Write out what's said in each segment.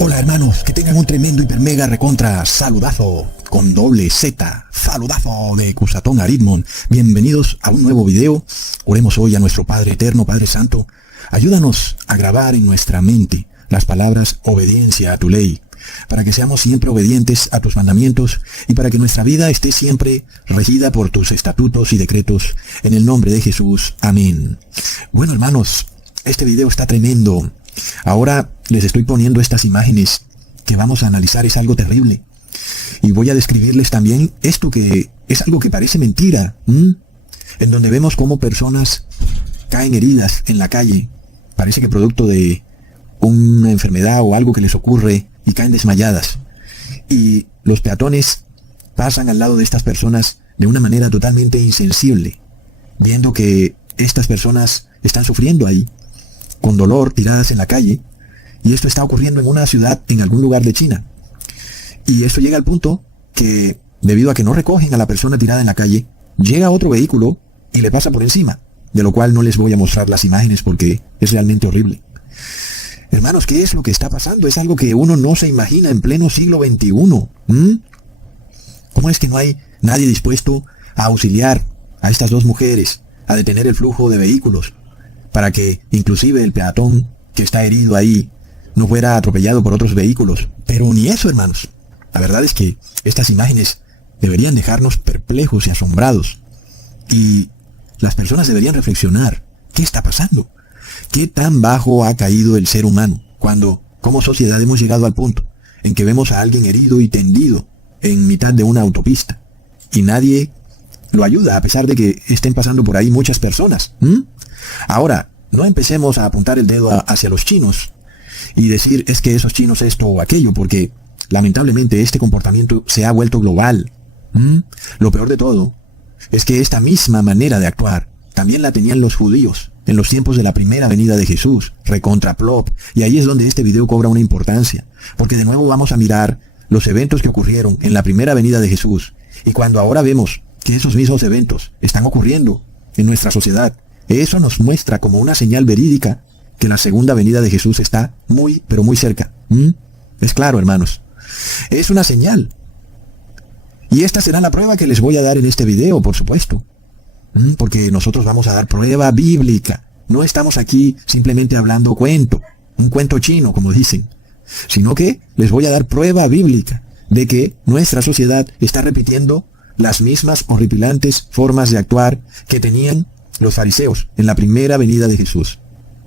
Hola hermanos, que tengan un tremendo hiper mega recontra saludazo con doble Z, saludazo de Cusatón Aritmon. Bienvenidos a un nuevo video. Oremos hoy a nuestro Padre Eterno, Padre Santo. Ayúdanos a grabar en nuestra mente las palabras obediencia a tu ley, para que seamos siempre obedientes a tus mandamientos y para que nuestra vida esté siempre regida por tus estatutos y decretos. En el nombre de Jesús, amén. Bueno hermanos, este video está tremendo. Ahora les estoy poniendo estas imágenes que vamos a analizar. Es algo terrible. Y voy a describirles también esto que es algo que parece mentira, en donde vemos cómo personas caen heridas en la calle. Parece que producto de una enfermedad o algo que les ocurre y caen desmayadas. Y los peatones pasan al lado de estas personas de una manera totalmente insensible, viendo que estas personas están sufriendo ahí, con dolor, tiradas en la calle, y esto está ocurriendo en una ciudad, en algún lugar de China. Y esto llega al punto que, debido a que no recogen a la persona tirada en la calle, llega otro vehículo y le pasa por encima, de lo cual no les voy a mostrar las imágenes porque es realmente horrible. Hermanos, ¿qué es lo que está pasando? Es algo que uno no se imagina en pleno siglo XXI. ¿Cómo es que no hay nadie dispuesto a auxiliar a estas dos mujeres, a detener el flujo de vehículos, para que inclusive el peatón que está herido ahí no fuera atropellado por otros vehículos? Pero ni eso, hermanos. La verdad es que estas imágenes deberían dejarnos perplejos y asombrados. Y las personas deberían reflexionar. ¿Qué está pasando? ¿Qué tan bajo ha caído el ser humano cuando, como sociedad, hemos llegado al punto en que vemos a alguien herido y tendido en mitad de una autopista y nadie lo ayuda, a pesar de que estén pasando por ahí muchas personas? Ahora, no empecemos a apuntar el dedo hacia los chinos y decir es que esos chinos esto o aquello, porque lamentablemente este comportamiento se ha vuelto global. Lo peor de todo es que esta misma manera de actuar también la tenían los judíos en los tiempos de la primera venida de Jesús, recontra plop, y ahí es donde este video cobra una importancia, porque de nuevo vamos a mirar los eventos que ocurrieron en la primera venida de Jesús, y cuando ahora vemos que esos mismos eventos están ocurriendo en nuestra sociedad, eso nos muestra como una señal verídica que la segunda venida de Jesús está muy, pero muy cerca. Es claro, hermanos. Es una señal. Y esta será la prueba que les voy a dar en este video, por supuesto. Porque nosotros vamos a dar prueba bíblica. No estamos aquí simplemente hablando cuento, un cuento chino, como dicen, sino que les voy a dar prueba bíblica de que nuestra sociedad está repitiendo las mismas horripilantes formas de actuar que tenían los fariseos en la primera venida de Jesús.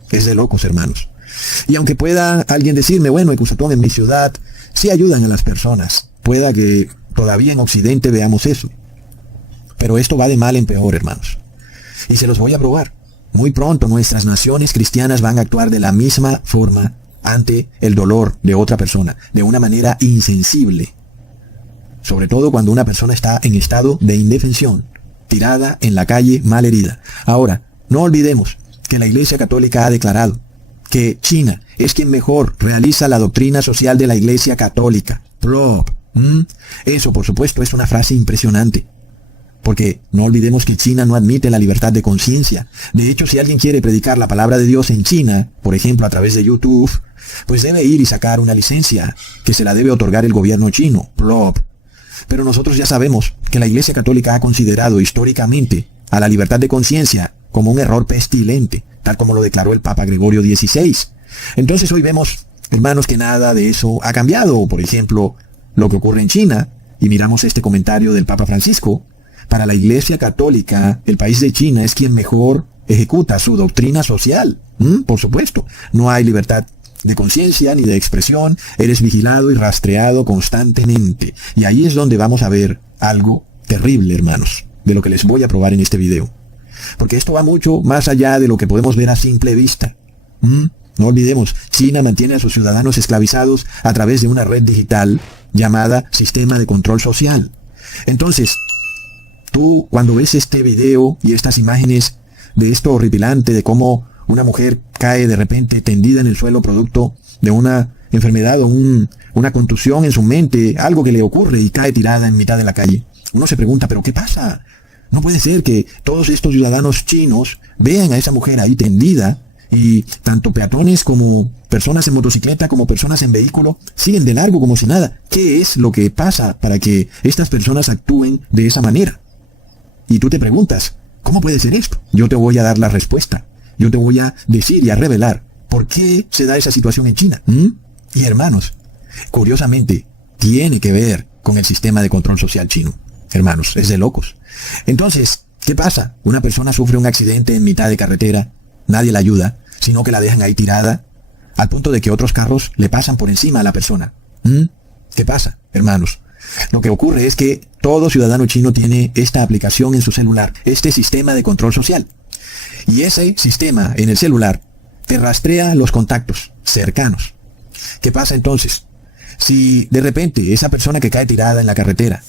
Es de locos, hermanos. Y aunque pueda alguien decirme, bueno, Ecusatón, en mi ciudad sí ayudan a las personas, pueda que todavía en Occidente veamos eso. Pero esto va de mal en peor, hermanos. Y se los voy a probar. Muy pronto nuestras naciones cristianas van a actuar de la misma forma ante el dolor de otra persona, de una manera insensible. Sobre todo cuando una persona está en estado de indefensión, tirada en la calle, mal herida. Ahora, no olvidemos que la Iglesia Católica ha declarado que China es quien mejor realiza la doctrina social de la Iglesia Católica. Plop. Eso, por supuesto, es una frase impresionante. Porque no olvidemos que China no admite la libertad de conciencia. De hecho, si alguien quiere predicar la palabra de Dios en China, por ejemplo a través de YouTube, pues debe ir y sacar una licencia que se la debe otorgar el gobierno chino. Plop. Pero nosotros ya sabemos que la Iglesia Católica ha considerado históricamente a la libertad de conciencia como un error pestilente, tal como lo declaró el Papa Gregorio XVI. Entonces hoy vemos, hermanos, que nada de eso ha cambiado. Por ejemplo, lo que ocurre en China, y miramos este comentario del Papa Francisco: para la Iglesia Católica, el país de China es quien mejor ejecuta su doctrina social. Por supuesto, no hay libertad de conciencia ni de expresión, eres vigilado y rastreado constantemente. Y ahí es donde vamos a ver algo terrible, hermanos, de lo que les voy a probar en este video. Porque esto va mucho más allá de lo que podemos ver a simple vista. No olvidemos, China mantiene a sus ciudadanos esclavizados a través de una red digital llamada Sistema de Control Social. Entonces, tú cuando ves este video y estas imágenes de esto horripilante, de cómo una mujer cae de repente tendida en el suelo producto de una enfermedad o una contusión en su mente, algo que le ocurre y cae tirada en mitad de la calle, uno se pregunta, ¿pero qué pasa? No puede ser que todos estos ciudadanos chinos vean a esa mujer ahí tendida Y tanto peatones como personas en motocicleta como personas en vehículo siguen de largo como si nada. ¿Qué es lo que pasa para que estas personas actúen de esa manera? Y tú te preguntas, ¿cómo puede ser esto? Yo te voy a dar la respuesta. Yo te voy a decir y a revelar por qué se da esa situación en China. Y hermanos, curiosamente, tiene que ver con el sistema de control social chino. Hermanos, es de locos. Entonces, ¿qué pasa? Una persona sufre un accidente en mitad de carretera, nadie la ayuda, sino que la dejan ahí tirada, al punto de que otros carros le pasan por encima a la persona. ¿Qué pasa, hermanos? Lo que ocurre es que todo ciudadano chino tiene esta aplicación en su celular, este sistema de control social. Y ese sistema en el celular te rastrea los contactos cercanos. ¿Qué pasa entonces? Si de repente esa persona que cae tirada en la carretera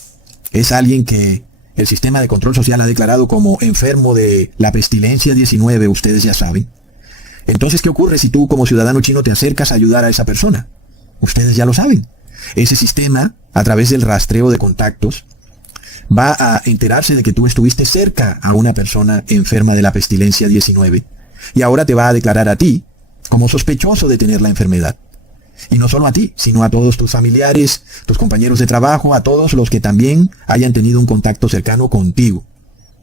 es alguien que el sistema de control social ha declarado como enfermo de la pestilencia 19, ustedes ya saben. Entonces, ¿qué ocurre si tú como ciudadano chino te acercas a ayudar a esa persona? Ustedes ya lo saben. Ese sistema, a través del rastreo de contactos, va a enterarse de que tú estuviste cerca a una persona enferma de la pestilencia 19 y ahora te va a declarar a ti como sospechoso de tener la enfermedad. Y no solo a ti, sino a todos tus familiares, tus compañeros de trabajo, a todos los que también hayan tenido un contacto cercano contigo.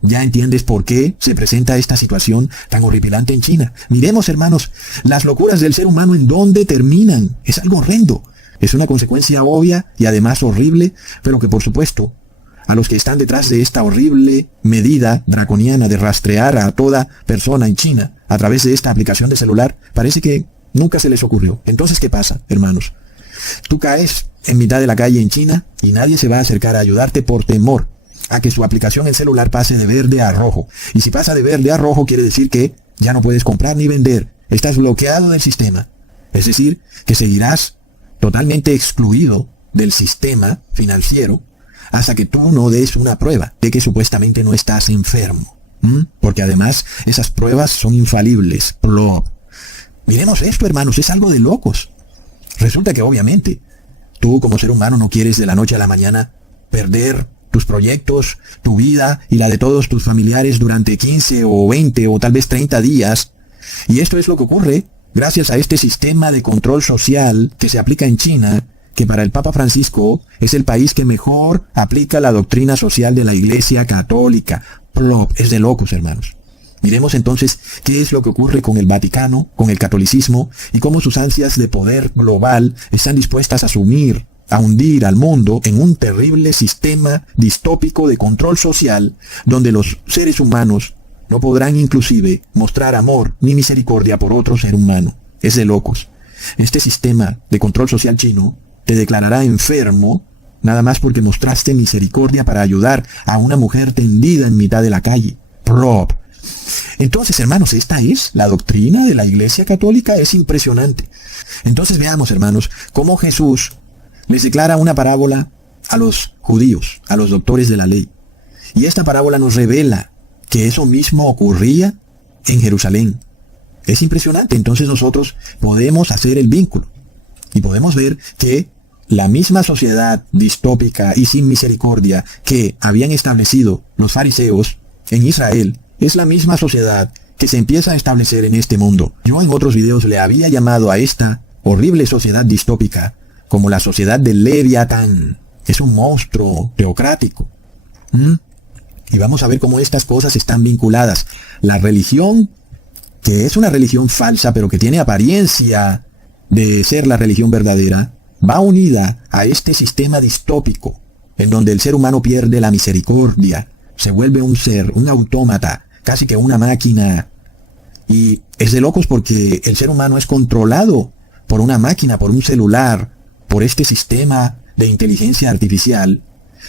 Ya entiendes por qué se presenta esta situación tan horripilante en China. Miremos, hermanos, las locuras del ser humano en dónde terminan. Es algo horrendo. Es una consecuencia obvia y además horrible, pero que por supuesto, a los que están detrás de esta horrible medida draconiana de rastrear a toda persona en China a través de esta aplicación de celular, parece que nunca se les ocurrió. Entonces, ¿qué pasa, hermanos? Tú caes en mitad de la calle en China y nadie se va a acercar a ayudarte por temor a que su aplicación en celular pase de verde a rojo. Y si pasa de verde a rojo, quiere decir que ya no puedes comprar ni vender. Estás bloqueado del sistema. Es decir, que seguirás totalmente excluido del sistema financiero hasta que tú no des una prueba de que supuestamente no estás enfermo. Porque además esas pruebas son infalibles. Miremos esto, hermanos, es algo de locos. Resulta que obviamente tú como ser humano no quieres de la noche a la mañana perder tus proyectos, tu vida y la de todos tus familiares durante 15 o 20 o tal vez 30 días. Y esto es lo que ocurre gracias a este sistema de control social que se aplica en China, que para el Papa Francisco es el país que mejor aplica la doctrina social de la Iglesia Católica. Es de locos, hermanos. Miremos entonces qué es lo que ocurre con el Vaticano, con el catolicismo, y cómo sus ansias de poder global están dispuestas a hundir al mundo en un terrible sistema distópico de control social, donde los seres humanos no podrán inclusive mostrar amor ni misericordia por otro ser humano. Es de locos. Este sistema de control social chino te declarará enfermo nada más porque mostraste misericordia para ayudar a una mujer tendida en mitad de la calle. Entonces, hermanos, esta es la doctrina de la Iglesia Católica. Es impresionante. Entonces veamos, hermanos, cómo Jesús les declara una parábola a los judíos, a los doctores de la ley. Y esta parábola nos revela que eso mismo ocurría en Jerusalén. Es impresionante. Entonces nosotros podemos hacer el vínculo y podemos ver que la misma sociedad distópica y sin misericordia que habían establecido los fariseos en Israel es la misma sociedad que se empieza a establecer en este mundo. Yo en otros videos le había llamado a esta horrible sociedad distópica como la sociedad del Leviatán. Es un monstruo teocrático. Y vamos a ver cómo estas cosas están vinculadas. La religión, que es una religión falsa, pero que tiene apariencia de ser la religión verdadera, va unida a este sistema distópico, en donde el ser humano pierde la misericordia, se vuelve un ser, un autómata, casi que una máquina. Y es de locos porque el ser humano es controlado por una máquina, por un celular, por este sistema de inteligencia artificial,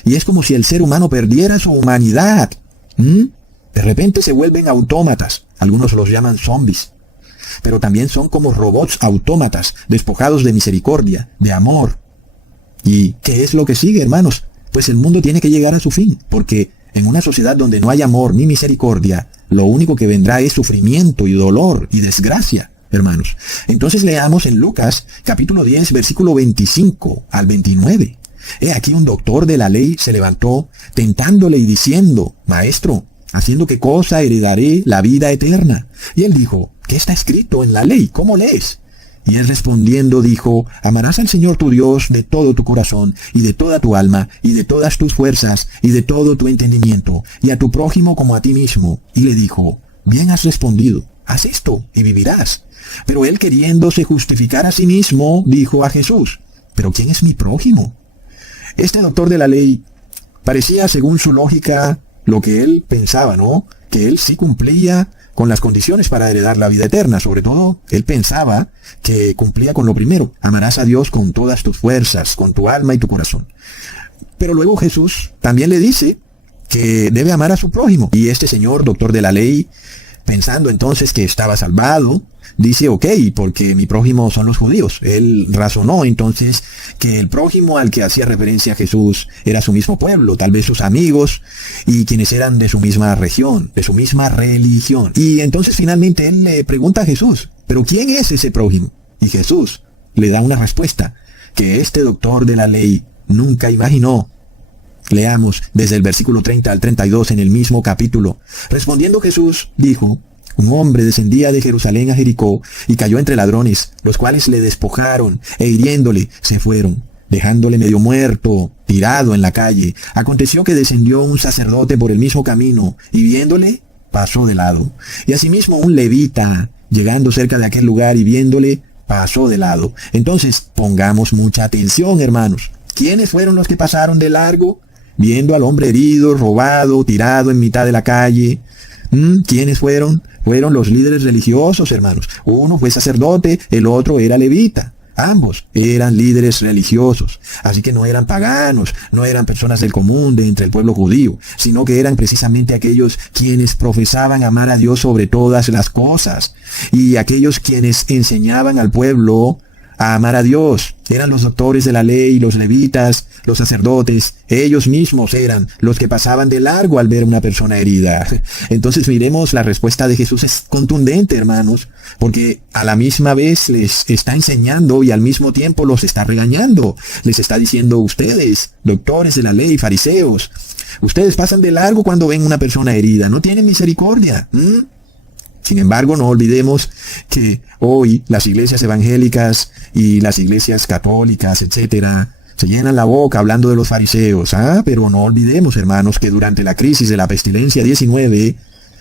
y es como si el ser humano perdiera su humanidad. De repente se vuelven autómatas, algunos los llaman zombies, pero también son como robots autómatas, despojados de misericordia, de amor. ¿Y qué es lo que sigue, hermanos? Pues el mundo tiene que llegar a su fin, porque en una sociedad donde no hay amor ni misericordia, lo único que vendrá es sufrimiento y dolor y desgracia, hermanos. Entonces leamos en Lucas, capítulo 10, versículo 25 al 29. He aquí un doctor de la ley se levantó, tentándole y diciendo: Maestro, ¿haciendo qué cosa heredaré la vida eterna? Y él dijo: ¿qué está escrito en la ley? ¿Cómo lees? Y él respondiendo dijo, amarás al Señor tu Dios de todo tu corazón, y de toda tu alma, y de todas tus fuerzas, y de todo tu entendimiento, y a tu prójimo como a ti mismo. Y le dijo, bien has respondido, haz esto, y vivirás. Pero él, queriéndose justificar a sí mismo, dijo a Jesús, ¿pero quién es mi prójimo? Este doctor de la ley parecía, según su lógica, lo que él pensaba, ¿no? Que él sí cumplía con las condiciones para heredar la vida eterna. Sobre todo, él pensaba que cumplía con lo primero. Amarás a Dios con todas tus fuerzas, con tu alma y tu corazón. Pero luego Jesús también le dice que debe amar a su prójimo. Y este señor, doctor de la ley, pensando entonces que estaba salvado, dice, ok, porque mi prójimo son los judíos. Él razonó entonces que el prójimo al que hacía referencia Jesús era su mismo pueblo, tal vez sus amigos, y quienes eran de su misma región, de su misma religión. Y entonces finalmente él le pregunta a Jesús, ¿pero quién es ese prójimo? Y Jesús le da una respuesta que este doctor de la ley nunca imaginó. Leamos desde el versículo 30 al 32 en el mismo capítulo. Respondiendo Jesús, dijo, un hombre descendía de Jerusalén a Jericó y cayó entre ladrones, los cuales le despojaron e hiriéndole se fueron, dejándole medio muerto, tirado en la calle. Aconteció que descendió un sacerdote por el mismo camino y viéndole, pasó de lado. Y asimismo un levita, llegando cerca de aquel lugar y viéndole, pasó de lado. Entonces, pongamos mucha atención, hermanos. ¿Quiénes fueron los que pasaron de largo? Viendo al hombre herido, robado, tirado en mitad de la calle. ¿Quiénes fueron? Fueron los líderes religiosos, hermanos. Uno fue sacerdote, el otro era levita. Ambos eran líderes religiosos. Así que no eran paganos, no eran personas del común de entre el pueblo judío, sino que eran precisamente aquellos quienes profesaban amar a Dios sobre todas las cosas. Y aquellos quienes enseñaban al pueblo a amar a Dios. Eran los doctores de la ley, los levitas, los sacerdotes. Ellos mismos eran los que pasaban de largo al ver a una persona herida. Entonces miremos, la respuesta de Jesús es contundente, hermanos, porque a la misma vez les está enseñando y al mismo tiempo los está regañando. Les está diciendo, ustedes, doctores de la ley, fariseos, ustedes pasan de largo cuando ven una persona herida, no tienen misericordia. Sin embargo, no olvidemos que hoy las iglesias evangélicas y las iglesias católicas, etcétera, se llenan la boca hablando de los fariseos. Pero no olvidemos, hermanos, que durante la crisis de la pestilencia 19,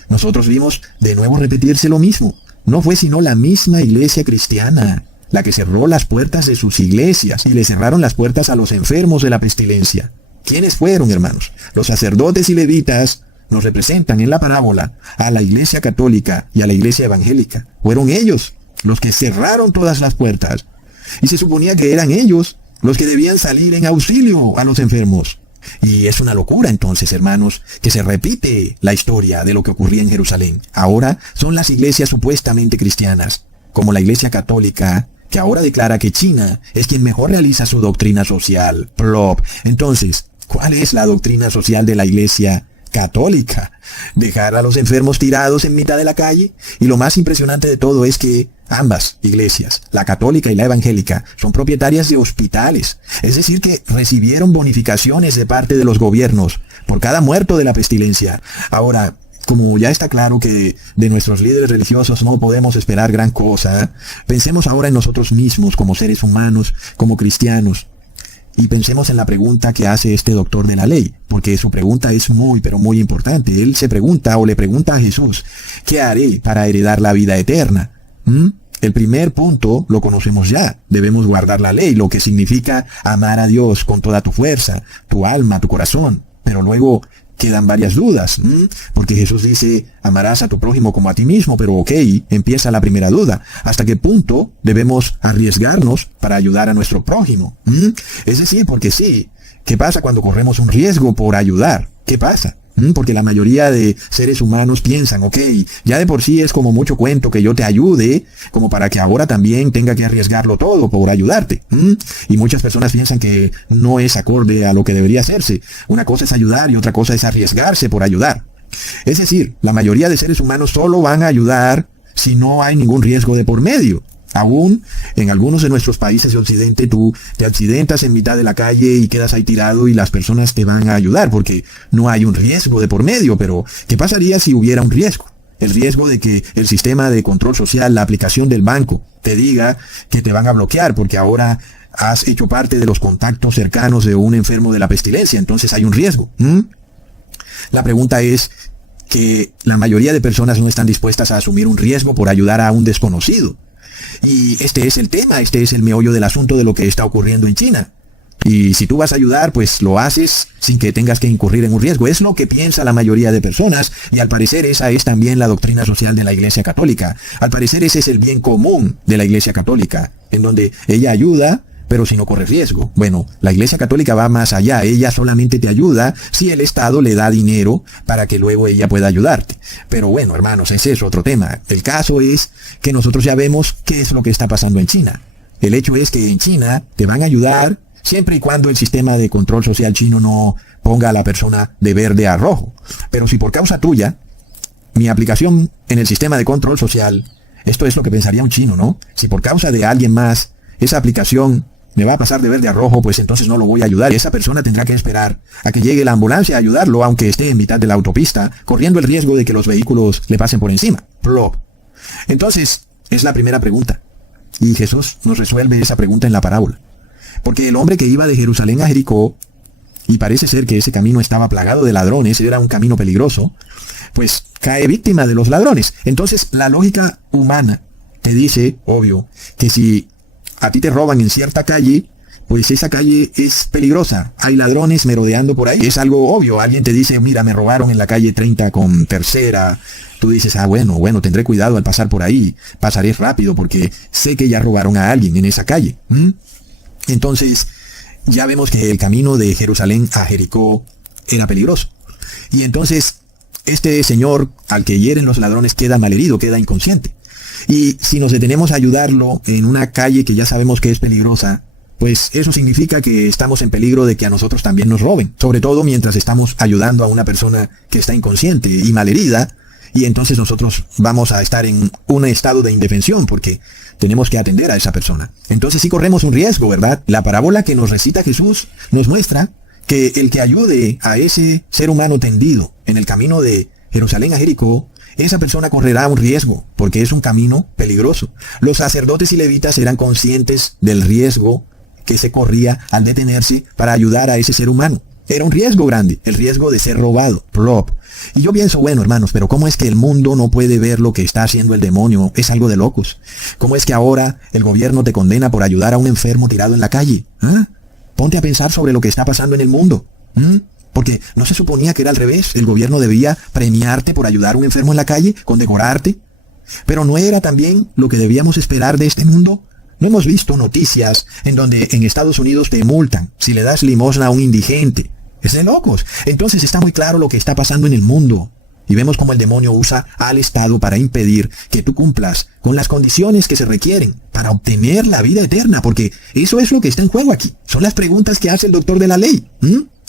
nosotros vimos de nuevo repetirse lo mismo. No fue sino la misma iglesia cristiana la que cerró las puertas de sus iglesias y le cerraron las puertas a los enfermos de la pestilencia. ¿Quiénes fueron, hermanos? Los sacerdotes y levitas nos representan en la parábola a la iglesia católica y a la iglesia evangélica. Fueron ellos los que cerraron todas las puertas. Y se suponía que eran ellos los que debían salir en auxilio a los enfermos. Y es una locura entonces, hermanos, que se repite la historia de lo que ocurría en Jerusalén. Ahora son las iglesias supuestamente cristianas, como la iglesia católica, que ahora declara que China es quien mejor realiza su doctrina social. Plop. Entonces, ¿cuál es la doctrina social de la iglesia católica? Dejar a los enfermos tirados en mitad de la calle. Y lo más impresionante de todo es que ambas iglesias, la católica y la evangélica, son propietarias de hospitales. Es decir, que recibieron bonificaciones de parte de los gobiernos por cada muerto de la pestilencia. Ahora, como ya está claro que de nuestros líderes religiosos no podemos esperar gran cosa, pensemos ahora en nosotros mismos como seres humanos, como cristianos. Y pensemos en la pregunta que hace este doctor de la ley, porque su pregunta es muy, pero muy importante. Él se pregunta o le pregunta a Jesús, ¿qué haré para heredar la vida eterna? El primer punto lo conocemos ya. Debemos guardar la ley, lo que significa amar a Dios con toda tu fuerza, tu alma, tu corazón. Pero luego quedan varias dudas, porque Jesús dice, amarás a tu prójimo como a ti mismo, pero ok, empieza la primera duda. ¿Hasta qué punto debemos arriesgarnos para ayudar a nuestro prójimo? Es decir, porque sí, ¿qué pasa cuando corremos un riesgo por ayudar? ¿Qué pasa? Porque la mayoría de seres humanos piensan, ok, ya de por sí es como mucho cuento que yo te ayude, como para que ahora también tenga que arriesgarlo todo por ayudarte. Y muchas personas piensan que no es acorde a lo que debería hacerse. Una cosa es ayudar y otra cosa es arriesgarse por ayudar. Es decir, la mayoría de seres humanos solo van a ayudar si no hay ningún riesgo de por medio. Aún en algunos de nuestros países de Occidente tú te accidentas en mitad de la calle y quedas ahí tirado y las personas te van a ayudar porque no hay un riesgo de por medio. Pero ¿qué pasaría si hubiera un riesgo? El riesgo de que el sistema de control social, la aplicación del banco, te diga que te van a bloquear porque ahora has hecho parte de los contactos cercanos de un enfermo de la pestilencia. Entonces hay un riesgo. La pregunta es que la mayoría de personas no están dispuestas a asumir un riesgo por ayudar a un desconocido. Y este es el tema, este es el meollo del asunto de lo que está ocurriendo en China. Y si tú vas a ayudar, pues lo haces sin que tengas que incurrir en un riesgo. Es lo que piensa la mayoría de personas, y al parecer esa es también la doctrina social de la Iglesia Católica. Al parecer ese es el bien común de la Iglesia Católica, en donde ella ayuda, pero si no corre riesgo. Bueno, la Iglesia Católica va más allá. Ella solamente te ayuda si el Estado le da dinero para que luego ella pueda ayudarte. Pero bueno, hermanos, ese es otro tema. El caso es que nosotros ya vemos qué es lo que está pasando en China. El hecho es que en China te van a ayudar siempre y cuando el sistema de control social chino no ponga a la persona de verde a rojo. Pero si por causa tuya, mi aplicación en el sistema de control social, esto es lo que pensaría un chino, ¿no? Si por causa de alguien más, esa aplicación me va a pasar de verde a rojo, pues entonces no lo voy a ayudar. Y esa persona tendrá que esperar a que llegue la ambulancia a ayudarlo, aunque esté en mitad de la autopista, corriendo el riesgo de que los vehículos le pasen por encima. Plop. Entonces, es la primera pregunta. Y Jesús nos resuelve esa pregunta en la parábola. Porque el hombre que iba de Jerusalén a Jericó, y parece ser que ese camino estaba plagado de ladrones, era un camino peligroso, pues cae víctima de los ladrones. Entonces la lógica humana te dice, obvio, que si a ti te roban en cierta calle, pues esa calle es peligrosa. Hay ladrones merodeando por ahí. Es algo obvio. Alguien te dice, mira, me robaron en la calle 30 con tercera. Tú dices, bueno, tendré cuidado al pasar por ahí. Pasaré rápido porque sé que ya robaron a alguien en esa calle. Entonces, ya vemos que el camino de Jerusalén a Jericó era peligroso. Y entonces, este señor al que hieren los ladrones queda malherido, queda inconsciente. Y si nos detenemos a ayudarlo en una calle que ya sabemos que es peligrosa, pues eso significa que estamos en peligro de que a nosotros también nos roben. Sobre todo mientras estamos ayudando a una persona que está inconsciente y malherida. Y entonces nosotros vamos a estar en un estado de indefensión porque tenemos que atender a esa persona. Entonces sí corremos un riesgo, ¿verdad? La parábola que nos recita Jesús nos muestra que el que ayude a ese ser humano tendido en el camino de Jerusalén a Jericó, esa persona correrá un riesgo porque es un camino peligroso. Los sacerdotes y levitas eran conscientes del riesgo que se corría al detenerse para ayudar a ese ser humano. Era un riesgo grande, el riesgo de ser robado. Plop. Y yo pienso, bueno, hermanos, pero ¿cómo es que el mundo no puede ver lo que está haciendo el demonio? Es algo de locos. ¿Cómo es que ahora el gobierno te condena por ayudar a un enfermo tirado en la calle? Ponte a pensar sobre lo que está pasando en el mundo. Porque no se suponía que era al revés. El gobierno debía premiarte por ayudar a un enfermo en la calle, condecorarte. Pero ¿no era también lo que debíamos esperar de este mundo? ¿No hemos visto noticias en donde en Estados Unidos te multan si le das limosna a un indigente? Es de locos. Entonces está muy claro lo que está pasando en el mundo. Y vemos cómo el demonio usa al Estado para impedir que tú cumplas con las condiciones que se requieren para obtener la vida eterna. Porque eso es lo que está en juego aquí. Son las preguntas que hace el doctor de la ley.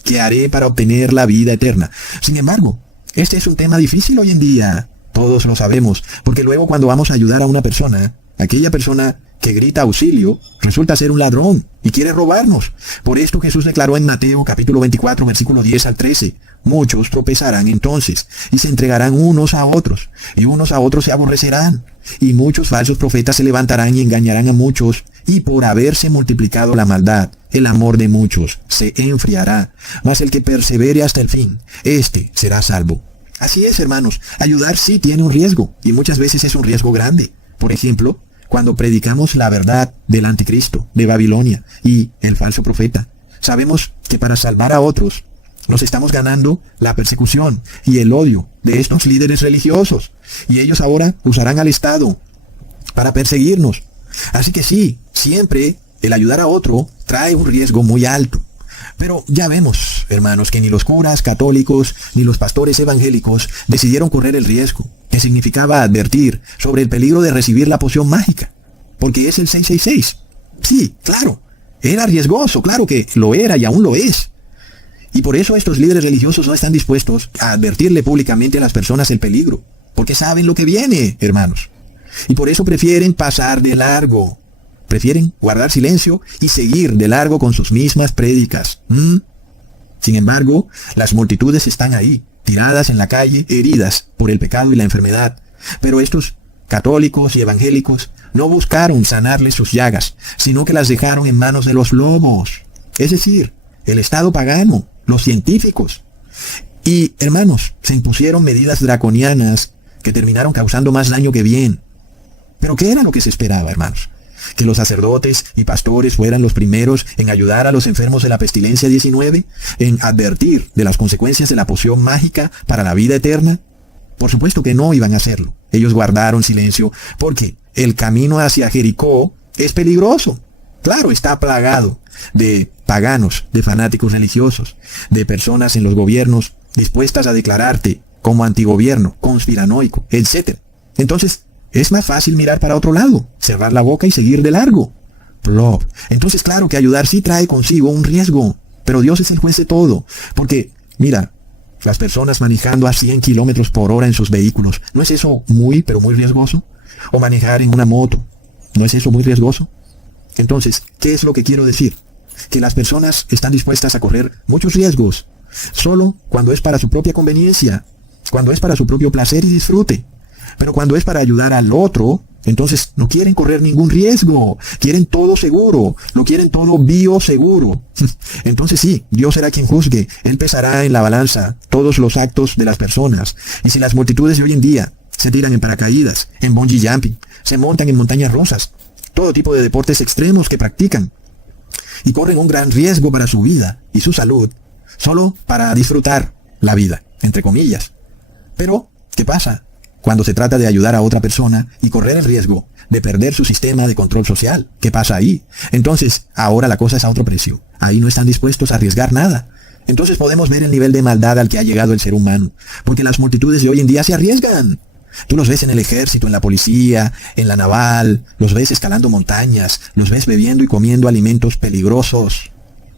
¿Qué haré para obtener la vida eterna? Sin embargo, este es un tema difícil hoy en día. Todos lo sabemos. Porque luego cuando vamos a ayudar a una persona, aquella persona que grita auxilio, resulta ser un ladrón y quiere robarnos. Por esto Jesús declaró en Mateo capítulo 24, versículo 10 al 13, muchos tropezarán entonces y se entregarán unos a otros, y unos a otros se aborrecerán, y muchos falsos profetas se levantarán y engañarán a muchos, y por haberse multiplicado la maldad, el amor de muchos se enfriará, mas el que persevere hasta el fin, éste será salvo. Así es, hermanos, ayudar sí tiene un riesgo, y muchas veces es un riesgo grande. Por ejemplo, cuando predicamos la verdad del anticristo, de Babilonia y el falso profeta, sabemos que para salvar a otros, nos estamos ganando la persecución y el odio de estos líderes religiosos. Y ellos ahora usarán al Estado para perseguirnos. Así que sí, siempre el ayudar a otro trae un riesgo muy alto. Pero ya vemos, hermanos, que ni los curas católicos ni los pastores evangélicos decidieron correr el riesgo, que significaba advertir sobre el peligro de recibir la poción mágica, porque es el 666. Sí, claro, era riesgoso, claro que lo era y aún lo es. Y por eso estos líderes religiosos no están dispuestos a advertirle públicamente a las personas el peligro, porque saben lo que viene, hermanos. Y por eso prefieren pasar de largo. Prefieren guardar silencio y seguir de largo con sus mismas prédicas. Sin embargo, las multitudes están ahí, tiradas en la calle, heridas por el pecado y la enfermedad. Pero estos católicos y evangélicos no buscaron sanarles sus llagas, sino que las dejaron en manos de los lobos, es decir, el Estado pagano, los científicos. Y, hermanos, se impusieron medidas draconianas que terminaron causando más daño que bien. ¿Pero qué era lo que se esperaba, hermanos? ¿Que los sacerdotes y pastores fueran los primeros en ayudar a los enfermos de la pestilencia 19? ¿En advertir de las consecuencias de la poción mágica para la vida eterna? Por supuesto que no iban a hacerlo. Ellos guardaron silencio porque el camino hacia Jericó es peligroso. Claro, está plagado de paganos, de fanáticos religiosos, de personas en los gobiernos dispuestas a declararte como antigobierno, conspiranoico, etc. Entonces, es más fácil mirar para otro lado, cerrar la boca y seguir de largo. Plop. Entonces, claro que ayudar sí trae consigo un riesgo, pero Dios es el juez de todo. Porque, mira, las personas manejando a 100 kilómetros por hora en sus vehículos, ¿no es eso muy, pero muy riesgoso? O manejar en una moto, ¿no es eso muy riesgoso? Entonces, ¿qué es lo que quiero decir? Que las personas están dispuestas a correr muchos riesgos, solo cuando es para su propia conveniencia, cuando es para su propio placer y disfrute. Pero cuando es para ayudar al otro, entonces no quieren correr ningún riesgo, quieren todo seguro, lo quieren todo bioseguro. Entonces sí, Dios será quien juzgue, Él pesará en la balanza todos los actos de las personas. Y si las multitudes de hoy en día se tiran en paracaídas, en bungee jumping, se montan en montañas rusas, todo tipo de deportes extremos que practican, y corren un gran riesgo para su vida y su salud, solo para disfrutar la vida, entre comillas. Pero, ¿qué pasa cuando se trata de ayudar a otra persona y correr el riesgo de perder su sistema de control social? ¿Qué pasa ahí? Entonces, ahora la cosa es a otro precio. Ahí no están dispuestos a arriesgar nada. Entonces podemos ver el nivel de maldad al que ha llegado el ser humano, porque las multitudes de hoy en día se arriesgan. Tú los ves en el ejército, en la policía, en la naval, los ves escalando montañas, los ves bebiendo y comiendo alimentos peligrosos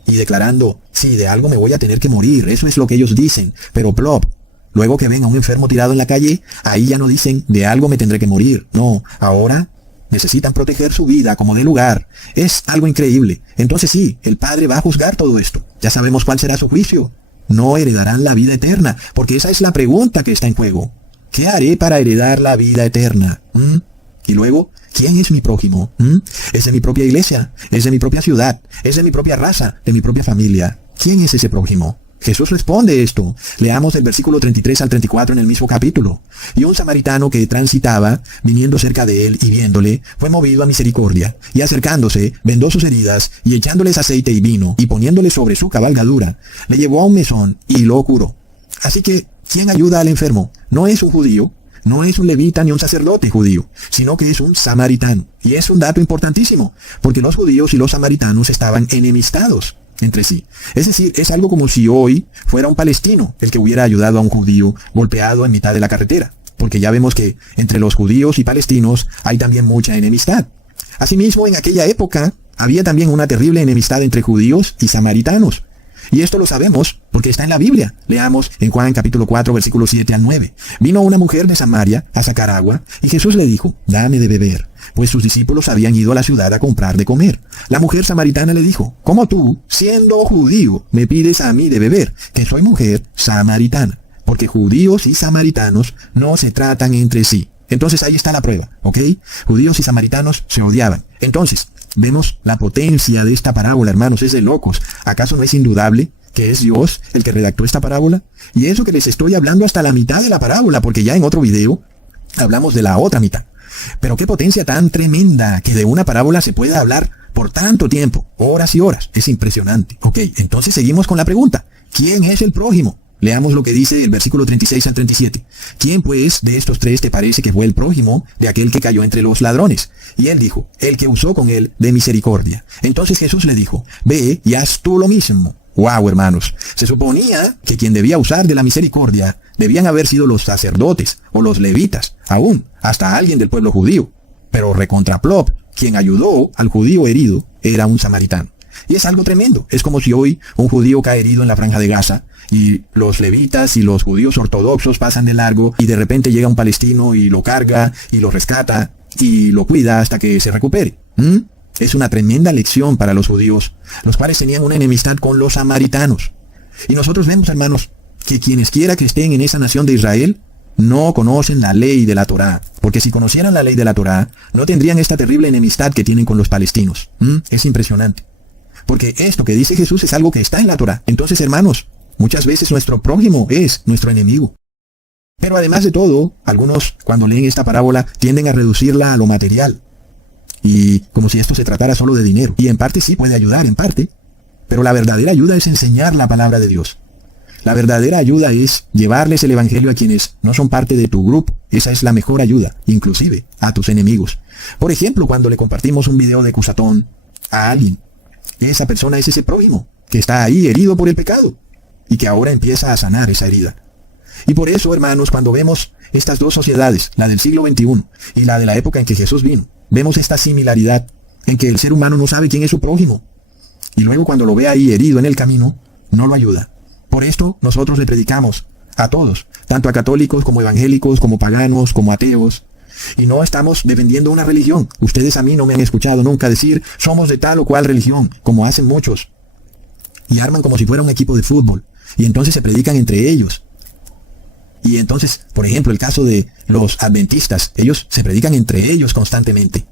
y declarando, sí, de algo me voy a tener que morir, eso es lo que ellos dicen, pero plop. Luego que ven a un enfermo tirado en la calle, ahí ya no dicen, de algo me tendré que morir. No, ahora necesitan proteger su vida como de lugar. Es algo increíble. Entonces sí, el Padre va a juzgar todo esto. Ya sabemos cuál será su juicio. No heredarán la vida eterna, porque esa es la pregunta que está en juego. ¿Qué haré para heredar la vida eterna? Y luego, ¿quién es mi prójimo? ¿Es de mi propia iglesia? ¿Es de mi propia ciudad? ¿Es de mi propia raza? ¿De mi propia familia? ¿Quién es ese prójimo? Jesús responde esto. Leamos el versículo 33 al 34 en el mismo capítulo. Y un samaritano que transitaba, viniendo cerca de él y viéndole, fue movido a misericordia, y acercándose, vendó sus heridas, y echándoles aceite y vino, y poniéndole sobre su cabalgadura, le llevó a un mesón, y lo curó. Así que, ¿quién ayuda al enfermo? No es un judío, no es un levita ni un sacerdote judío, sino que es un samaritano. Y es un dato importantísimo, porque los judíos y los samaritanos estaban enemistados entre sí. Es decir, es algo como si hoy fuera un palestino el que hubiera ayudado a un judío golpeado en mitad de la carretera, porque ya vemos que entre los judíos y palestinos hay también mucha enemistad. Asimismo, en aquella época había también una terrible enemistad entre judíos y samaritanos. Y esto lo sabemos porque está en la Biblia. Leamos en Juan capítulo 4, versículos 7 al 9. Vino una mujer de Samaria a sacar agua, y Jesús le dijo, dame de beber, pues sus discípulos habían ido a la ciudad a comprar de comer. La mujer samaritana le dijo, ¿cómo tú, siendo judío, me pides a mí de beber, que soy mujer samaritana? Porque judíos y samaritanos no se tratan entre sí. Entonces ahí está la prueba, ¿ok? Judíos y samaritanos se odiaban. Entonces, vemos la potencia de esta parábola, hermanos, es de locos. ¿Acaso no es indudable que es Dios el que redactó esta parábola? Y eso que les estoy hablando hasta la mitad de la parábola, porque ya en otro video hablamos de la otra mitad. Pero qué potencia tan tremenda que de una parábola se pueda hablar por tanto tiempo, horas y horas. Es impresionante. Ok, entonces seguimos con la pregunta. ¿Quién es el prójimo? Leamos lo que dice el versículo 36 al 37. ¿Quién pues de estos tres te parece que fue el prójimo de aquel que cayó entre los ladrones? Y él dijo, el que usó con él de misericordia. Entonces Jesús le dijo, ve y haz tú lo mismo. Wow, hermanos. Se suponía que quien debía usar de la misericordia debían haber sido los sacerdotes o los levitas, aún hasta alguien del pueblo judío. Pero recontraplop, quien ayudó al judío herido era un samaritano. Y es algo tremendo. Es como si hoy un judío cae herido en la franja de Gaza y los levitas y los judíos ortodoxos pasan de largo y de repente llega un palestino y lo carga y lo rescata y lo cuida hasta que se recupere. Es una tremenda lección para los judíos, los cuales tenían una enemistad con los samaritanos. Y nosotros vemos, hermanos, que quienes quiera que estén en esa nación de Israel no conocen la ley de la Torá, porque si conocieran la ley de la Torá, no tendrían esta terrible enemistad que tienen con los palestinos. Es impresionante. Porque esto que dice Jesús es algo que está en la Torá. Entonces, hermanos, muchas veces nuestro prójimo es nuestro enemigo. Pero además de todo, algunos cuando leen esta parábola tienden a reducirla a lo material. Y como si esto se tratara solo de dinero. Y en parte sí puede ayudar, en parte. Pero la verdadera ayuda es enseñar la palabra de Dios. La verdadera ayuda es llevarles el evangelio a quienes no son parte de tu grupo. Esa es la mejor ayuda, inclusive a tus enemigos. Por ejemplo, cuando le compartimos un video de Cusatón a alguien, esa persona es ese prójimo que está ahí herido por el pecado y que ahora empieza a sanar esa herida. Y por eso, hermanos, cuando vemos estas dos sociedades, la del siglo XXI y la de la época en que Jesús vino, vemos esta similaridad en que el ser humano no sabe quién es su prójimo. Y luego cuando lo ve ahí herido en el camino, no lo ayuda. Por esto nosotros le predicamos a todos, tanto a católicos como evangélicos, como paganos, como ateos. Y no estamos defendiendo una religión. Ustedes a mí no me han escuchado nunca decir, somos de tal o cual religión, como hacen muchos. Y arman como si fuera un equipo de fútbol. Y entonces se predican entre ellos. Y entonces, por ejemplo, el caso de los adventistas, ellos se predican entre ellos constantemente.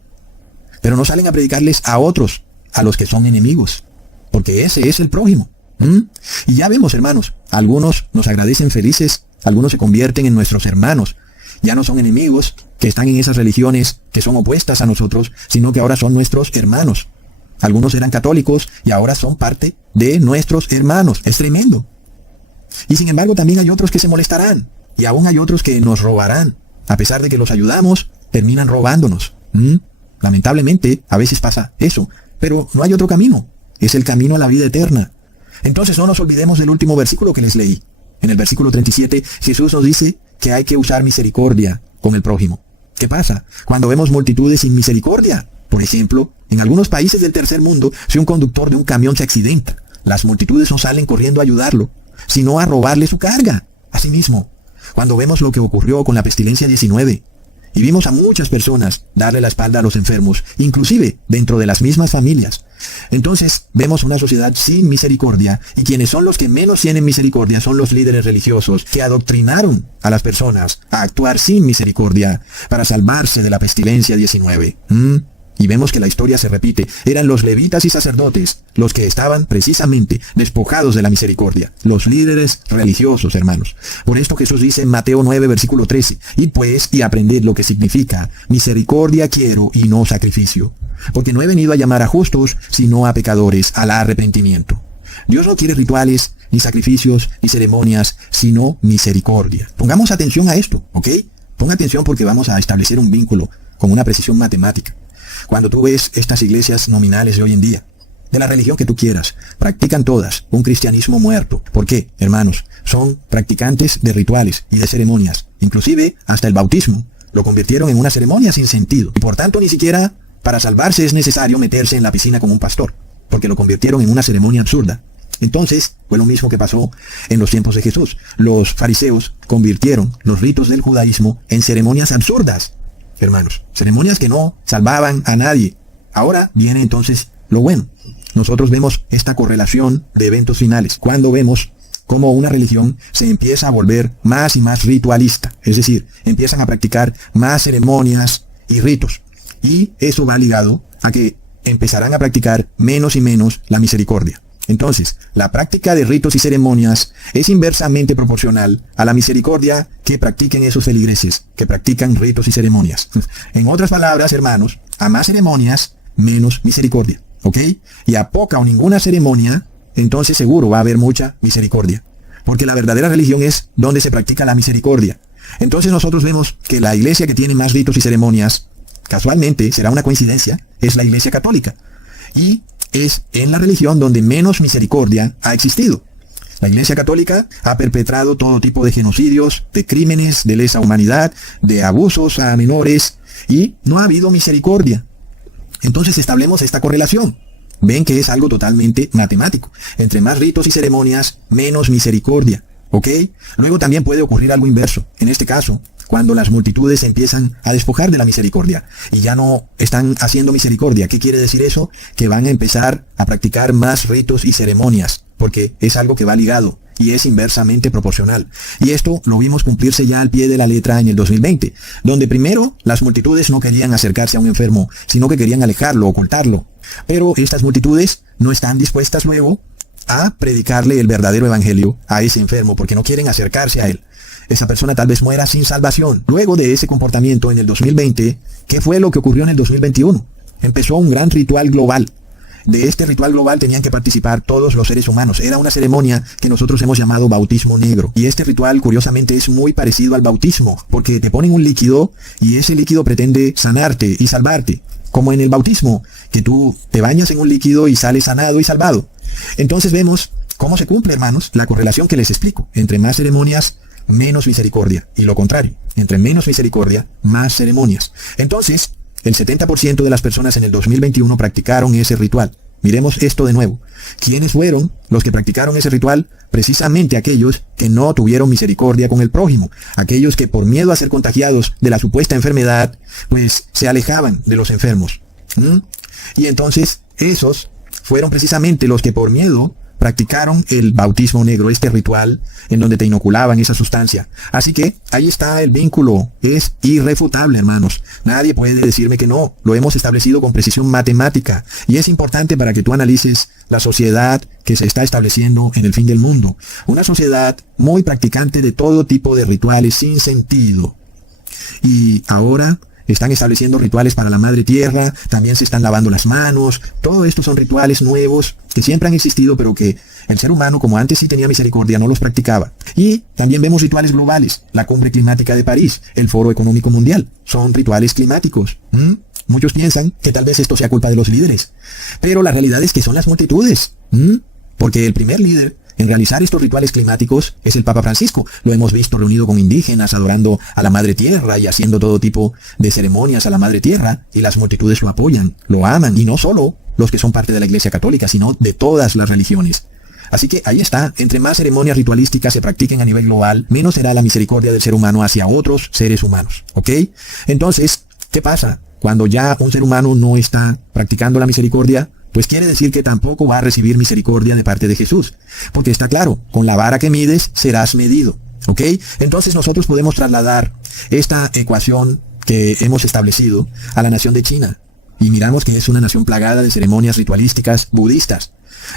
Pero no salen a predicarles a otros, a los que son enemigos. Porque ese es el prójimo. Y ya vemos, hermanos, algunos nos agradecen felices, algunos se convierten en nuestros hermanos. Ya no son enemigos que están en esas religiones que son opuestas a nosotros, sino que ahora son nuestros hermanos. Algunos eran católicos y ahora son parte de nuestros hermanos. Es tremendo. Y sin embargo también hay otros que se molestarán. Y aún hay otros que nos robarán. A pesar de que los ayudamos, terminan robándonos. Lamentablemente, a veces pasa eso. Pero no hay otro camino. Es el camino a la vida eterna. Entonces no nos olvidemos del último versículo que les leí. En el versículo 37, Jesús nos dice que hay que usar misericordia con el prójimo. ¿Qué pasa cuando vemos multitudes sin misericordia? Por ejemplo, en algunos países del tercer mundo, si un conductor de un camión se accidenta, las multitudes no salen corriendo a ayudarlo, sino a robarle su carga. Asimismo, cuando vemos lo que ocurrió con la pestilencia 19, y vimos a muchas personas darle la espalda a los enfermos, inclusive dentro de las mismas familias. Entonces vemos una sociedad sin misericordia, y quienes son los que menos tienen misericordia son los líderes religiosos que adoctrinaron a las personas a actuar sin misericordia para salvarse de la pestilencia 19. Y vemos que la historia se repite. Eran los levitas y sacerdotes los que estaban precisamente despojados de la misericordia. Los líderes religiosos, hermanos. Por esto Jesús dice en Mateo 9, versículo 13, «Y pues, y aprended lo que significa, misericordia quiero y no sacrificio. Porque no he venido a llamar a justos, sino a pecadores, al arrepentimiento». Dios no quiere rituales, ni sacrificios, ni ceremonias, sino misericordia. Pongamos atención a esto, ¿ok? Ponga atención porque vamos a establecer un vínculo con una precisión matemática. Cuando tú ves estas iglesias nominales de hoy en día, de la religión que tú quieras, practican todas un cristianismo muerto. ¿Por qué, hermanos? Son practicantes de rituales y de ceremonias. Inclusive, hasta el bautismo lo convirtieron en una ceremonia sin sentido. Y por tanto, ni siquiera para salvarse es necesario meterse en la piscina con un pastor, porque lo convirtieron en una ceremonia absurda. Entonces, fue lo mismo que pasó en los tiempos de Jesús. Los fariseos convirtieron los ritos del judaísmo en ceremonias absurdas. Hermanos, ceremonias que no salvaban a nadie. Ahora viene entonces lo bueno. Nosotros vemos esta correlación de eventos finales, cuando vemos cómo una religión se empieza a volver más y más ritualista. Es decir, empiezan a practicar más ceremonias y ritos. Y eso va ligado a que empezarán a practicar menos y menos la misericordia. Entonces, la práctica de ritos y ceremonias es inversamente proporcional a la misericordia que practiquen esos feligreses, que practican ritos y ceremonias. En otras palabras, hermanos, a más ceremonias, menos misericordia, ¿ok? Y a poca o ninguna ceremonia, entonces seguro va a haber mucha misericordia. Porque la verdadera religión es donde se practica la misericordia. Entonces nosotros vemos que la iglesia que tiene más ritos y ceremonias, casualmente, será una coincidencia, es la iglesia católica. Y es en la religión donde menos misericordia ha existido. La Iglesia Católica ha perpetrado todo tipo de genocidios, de crímenes de lesa humanidad, de abusos a menores, y no ha habido misericordia. Entonces establemos esta correlación. Ven que es algo totalmente matemático. Entre más ritos y ceremonias, menos misericordia. ¿Ok? Luego también puede ocurrir algo inverso. En este caso, cuando las multitudes empiezan a despojar de la misericordia y ya no están haciendo misericordia. ¿Qué quiere decir eso? Que van a empezar a practicar más ritos y ceremonias, porque es algo que va ligado. y es inversamente proporcional. Y esto lo vimos cumplirse ya al pie de la letra en el 2020, donde primero las multitudes no querían acercarse a un enfermo, sino que querían alejarlo, ocultarlo. Pero estas multitudes no están dispuestas luego a predicarle el verdadero evangelio a ese enfermo, porque no quieren acercarse a él. Esa persona tal vez muera sin salvación. Luego de ese comportamiento en el 2020, ¿qué fue lo que ocurrió en el 2021? Empezó un gran ritual global. De este ritual global tenían que participar todos los seres humanos. Era una ceremonia que nosotros hemos llamado bautismo negro. Y este ritual, curiosamente, es muy parecido al bautismo, porque te ponen un líquido y ese líquido pretende sanarte y salvarte. Como en el bautismo, que tú te bañas en un líquido y sales sanado y salvado. Entonces vemos cómo se cumple, hermanos, la correlación que les explico. Entre más ceremonias, menos misericordia. Y lo contrario, entre menos misericordia, más ceremonias. Entonces, el 70% de las personas en el 2021 practicaron ese ritual. Miremos esto de nuevo. ¿Quiénes fueron los que practicaron ese ritual? Precisamente aquellos que no tuvieron misericordia con el prójimo. Aquellos que por miedo a ser contagiados de la supuesta enfermedad, pues se alejaban de los enfermos. Y entonces, esos fueron precisamente los que por miedo practicaron el bautismo negro, este ritual en donde te inoculaban esa sustancia. Así que ahí está el vínculo, es irrefutable, hermanos. Nadie puede decirme que no, lo hemos establecido con precisión matemática y es importante para que tú analices la sociedad que se está estableciendo en el fin del mundo. Una sociedad muy practicante de todo tipo de rituales sin sentido. Y ahora están estableciendo rituales para la madre tierra, también se están lavando las manos. Todo esto son rituales nuevos que siempre han existido, pero que el ser humano, como antes sí tenía misericordia, no los practicaba. Y también vemos rituales globales, la cumbre climática de París, el Foro Económico Mundial, son rituales climáticos. Muchos piensan que tal vez esto sea culpa de los líderes, pero la realidad es que son las multitudes, porque el primer líder en realizar estos rituales climáticos es el Papa Francisco. Lo hemos visto reunido con indígenas, adorando a la Madre Tierra y haciendo todo tipo de ceremonias a la Madre Tierra, y las multitudes lo apoyan, lo aman, y no solo los que son parte de la Iglesia Católica, sino de todas las religiones. Así que ahí está, entre más ceremonias ritualísticas se practiquen a nivel global, menos será la misericordia del ser humano hacia otros seres humanos, ¿ok? Entonces, ¿qué pasa? Cuando ya un ser humano no está practicando la misericordia, pues quiere decir que tampoco va a recibir misericordia de parte de Jesús. Porque está claro, con la vara que mides serás medido. ¿Ok? Entonces nosotros podemos trasladar esta ecuación que hemos establecido a la nación de China. Y miramos que es una nación plagada de ceremonias ritualísticas budistas.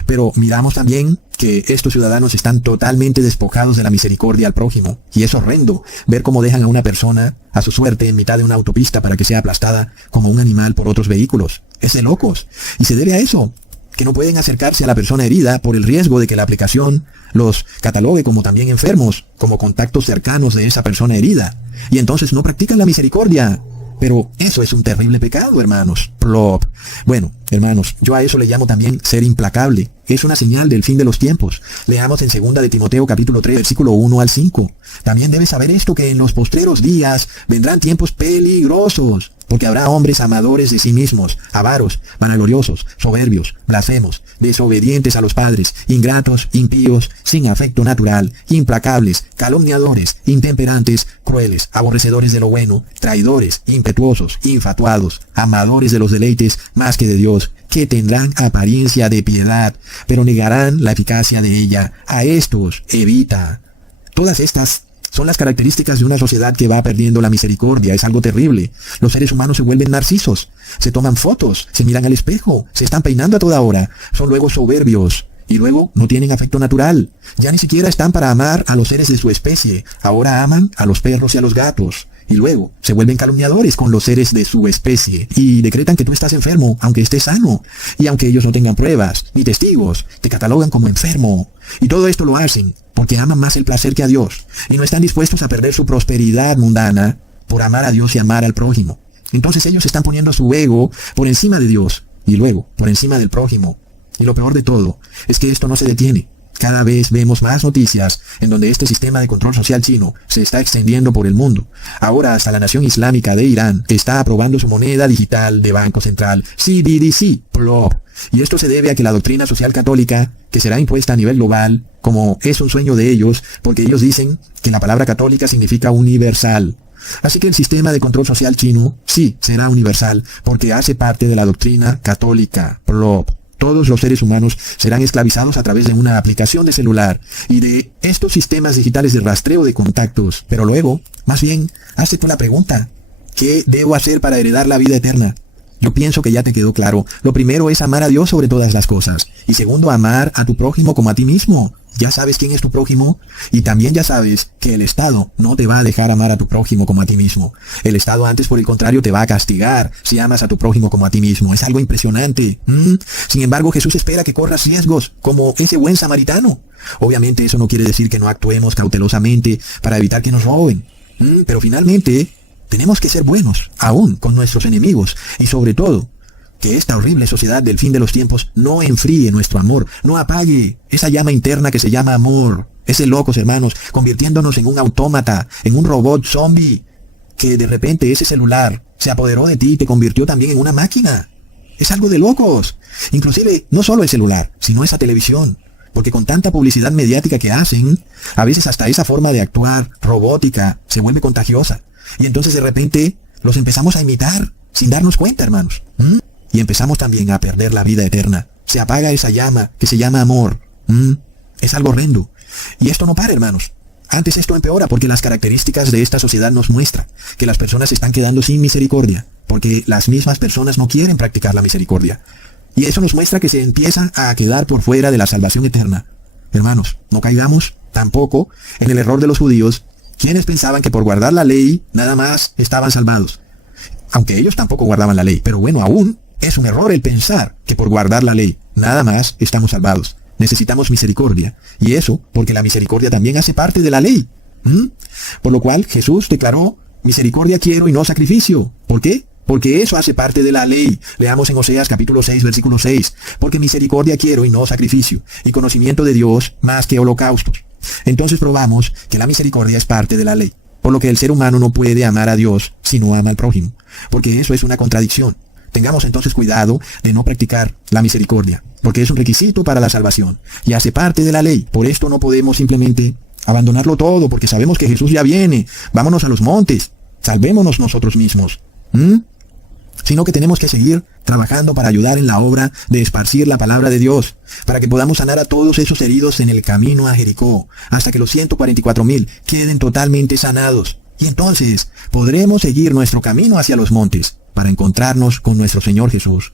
Pero miramos también que estos ciudadanos están totalmente despojados de la misericordia al prójimo. Y es horrendo ver cómo dejan a una persona a su suerte en mitad de una autopista para que sea aplastada como un animal por otros vehículos. Es de locos. Y se debe a eso, que no pueden acercarse a la persona herida por el riesgo de que la aplicación los catalogue como también enfermos, como contactos cercanos de esa persona herida. Y entonces no practican la misericordia. Pero eso es un terrible pecado, hermanos. Plop. Bueno, hermanos, yo a eso le llamo también ser implacable. Es una señal del fin de los tiempos. Leamos en 2 de Timoteo capítulo 3, versículo 1 al 5. También debes saber esto, que en los postreros días vendrán tiempos peligrosos, porque habrá hombres amadores de sí mismos, avaros, vanagloriosos, soberbios, blasfemos, desobedientes a los padres, ingratos, impíos, sin afecto natural, implacables, calumniadores, intemperantes, crueles, aborrecedores de lo bueno, traidores, impetuosos, infatuados, amadores de los deleites más que de Dios, que tendrán apariencia de piedad, pero negarán la eficacia de ella. A estos evita. Todas estas son las características de una sociedad que va perdiendo la misericordia. Es algo terrible. Los seres humanos se vuelven narcisos, se toman fotos, se miran al espejo, se están peinando a toda hora, son luego soberbios, y luego no tienen afecto natural. Ya ni siquiera están para amar a los seres de su especie, ahora aman a los perros y a los gatos. Y luego se vuelven calumniadores con los seres de su especie y decretan que tú estás enfermo aunque estés sano. Y aunque ellos no tengan pruebas ni testigos, te catalogan como enfermo. Y todo esto lo hacen porque aman más el placer que a Dios. Y no están dispuestos a perder su prosperidad mundana por amar a Dios y amar al prójimo. Entonces ellos están poniendo su ego por encima de Dios y luego por encima del prójimo. Y lo peor de todo es que esto no se detiene. Cada vez vemos más noticias en donde este sistema de control social chino se está extendiendo por el mundo. Ahora hasta la nación islámica de Irán está aprobando su moneda digital de banco central, CBDC, plop. Y esto se debe a que la doctrina social católica, que será impuesta a nivel global, como es un sueño de ellos, porque ellos dicen que la palabra católica significa universal. Así que el sistema de control social chino sí será universal, porque hace parte de la doctrina católica, plop. Todos los seres humanos serán esclavizados a través de una aplicación de celular y de estos sistemas digitales de rastreo de contactos. Pero luego, más bien, hazte tú la pregunta: ¿qué debo hacer para heredar la vida eterna? Yo pienso que ya te quedó claro. Lo primero es amar a Dios sobre todas las cosas. Y segundo, amar a tu prójimo como a ti mismo. Ya sabes quién es tu prójimo. Y también ya sabes que el Estado no te va a dejar amar a tu prójimo como a ti mismo. El Estado antes, por el contrario, te va a castigar si amas a tu prójimo como a ti mismo. Es algo impresionante. Sin embargo, Jesús espera que corras riesgos como ese buen samaritano. Obviamente eso no quiere decir que no actuemos cautelosamente para evitar que nos roben. Pero finalmente tenemos que ser buenos, aún con nuestros enemigos, y sobre todo, que esta horrible sociedad del fin de los tiempos no enfríe nuestro amor, no apague esa llama interna que se llama amor. Es de locos, hermanos, convirtiéndonos en un autómata, en un robot zombie, que de repente ese celular se apoderó de ti y te convirtió también en una máquina. Es algo de locos. Inclusive, no solo el celular, sino esa televisión. Porque con tanta publicidad mediática que hacen, a veces hasta esa forma de actuar robótica se vuelve contagiosa. Y entonces de repente los empezamos a imitar sin darnos cuenta, hermanos. Y empezamos también a perder la vida eterna. Se apaga esa llama que se llama amor. Es algo horrendo. Y esto no para, hermanos. Antes esto empeora porque las características de esta sociedad nos muestran que las personas se están quedando sin misericordia, porque las mismas personas no quieren practicar la misericordia. Y eso nos muestra que se empieza a quedar por fuera de la salvación eterna. Hermanos, no caigamos tampoco en el error de los judíos, quienes pensaban que por guardar la ley nada más estaban salvados. Aunque ellos tampoco guardaban la ley, pero bueno, aún es un error el pensar que por guardar la ley nada más estamos salvados. Necesitamos misericordia, y eso porque la misericordia también hace parte de la ley. Por lo cual Jesús declaró: misericordia quiero y no sacrificio. ¿Por qué? Porque eso hace parte de la ley. Leamos en Oseas capítulo 6, versículo 6. Porque misericordia quiero y no sacrificio, y conocimiento de Dios más que holocaustos. Entonces probamos que la misericordia es parte de la ley, por lo que el ser humano no puede amar a Dios si no ama al prójimo, porque eso es una contradicción. Tengamos entonces cuidado de no practicar la misericordia, porque es un requisito para la salvación, y hace parte de la ley. Por esto no podemos simplemente abandonarlo todo, porque sabemos que Jesús ya viene. Vámonos a los montes, salvémonos nosotros mismos. Sino que tenemos que seguir trabajando para ayudar en la obra de esparcir la palabra de Dios, para que podamos sanar a todos esos heridos en el camino a Jericó, hasta que los 144,000 queden totalmente sanados. Y entonces podremos seguir nuestro camino hacia los montes, para encontrarnos con nuestro Señor Jesús.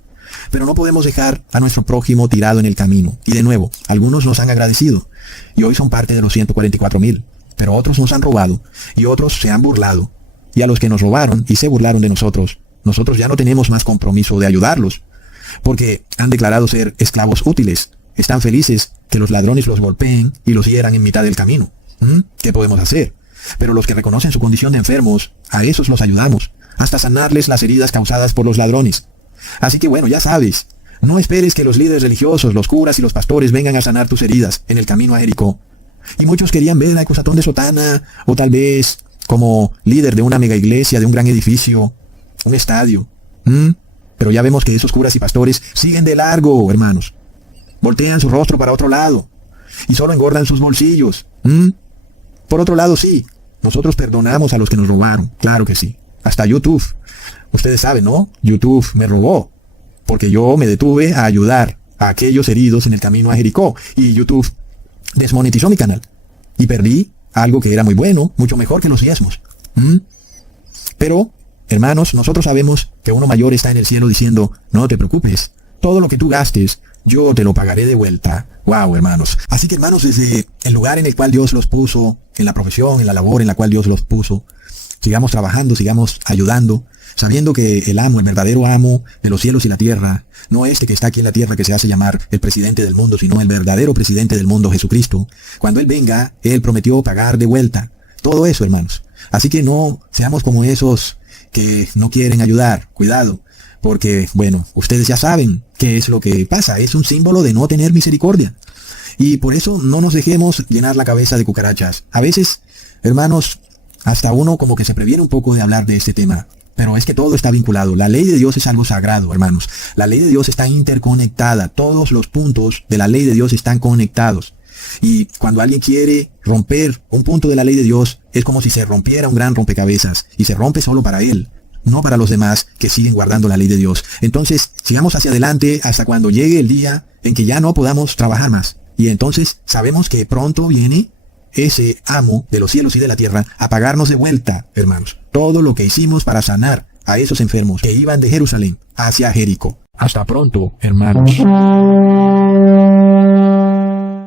Pero no podemos dejar a nuestro prójimo tirado en el camino. Y de nuevo, algunos nos han agradecido, y hoy son parte de los 144,000, pero otros nos han robado, y otros se han burlado. Y a los que nos robaron y se burlaron de nosotros ya no tenemos más compromiso de ayudarlos, porque han declarado ser esclavos útiles. Están felices que los ladrones los golpeen y los hieran en mitad del camino. ¿Qué podemos hacer? Pero los que reconocen su condición de enfermos, a esos los ayudamos, hasta sanarles las heridas causadas por los ladrones. Así que bueno, ya sabes, no esperes que los líderes religiosos, los curas y los pastores vengan a sanar tus heridas en el camino a Jericó. Y muchos querían ver a Ecosatón de Sotana, o tal vez como líder de una mega iglesia, de un gran edificio, un estadio. Pero ya vemos que esos curas y pastores siguen de largo, hermanos. Voltean su rostro para otro lado y solo engordan sus bolsillos. Por otro lado, sí, nosotros perdonamos a los que nos robaron, claro que sí. Hasta YouTube. Ustedes saben, ¿no? YouTube me robó, porque yo me detuve a ayudar a aquellos heridos en el camino a Jericó, y YouTube desmonetizó mi canal. Y perdí algo que era muy bueno, mucho mejor que los diezmos. Pero hermanos, nosotros sabemos que uno mayor está en el cielo diciendo: no te preocupes, todo lo que tú gastes, yo te lo pagaré de vuelta. Wow, hermanos. Así que, hermanos, desde el lugar en el cual Dios los puso, en la profesión, en la labor en la cual Dios los puso, sigamos trabajando, sigamos ayudando, sabiendo que el amo, el verdadero amo de los cielos y la tierra, no este que está aquí en la tierra que se hace llamar el presidente del mundo, sino el verdadero presidente del mundo, Jesucristo. Cuando Él venga, Él prometió pagar de vuelta todo eso, hermanos. Así que no seamos como esos que no quieren ayudar. Cuidado, porque, bueno, ustedes ya saben qué es lo que pasa. Es un símbolo de no tener misericordia. Y por eso no nos dejemos llenar la cabeza de cucarachas. A veces, hermanos, hasta uno como que se previene un poco de hablar de este tema. Pero es que todo está vinculado. La ley de Dios es algo sagrado, hermanos. La ley de Dios está interconectada. Todos los puntos de la ley de Dios están conectados. Y cuando alguien quiere romper un punto de la ley de Dios, es como si se rompiera un gran rompecabezas, y se rompe solo para él. no para los demás que siguen guardando la ley de Dios. Entonces, sigamos hacia adelante hasta cuando llegue el día en que ya no podamos trabajar más. Y entonces sabemos que pronto viene ese amo de los cielos y de la tierra a pagarnos de vuelta, hermanos, todo lo que hicimos para sanar a esos enfermos que iban de Jerusalén hacia Jericó. Hasta pronto, hermanos.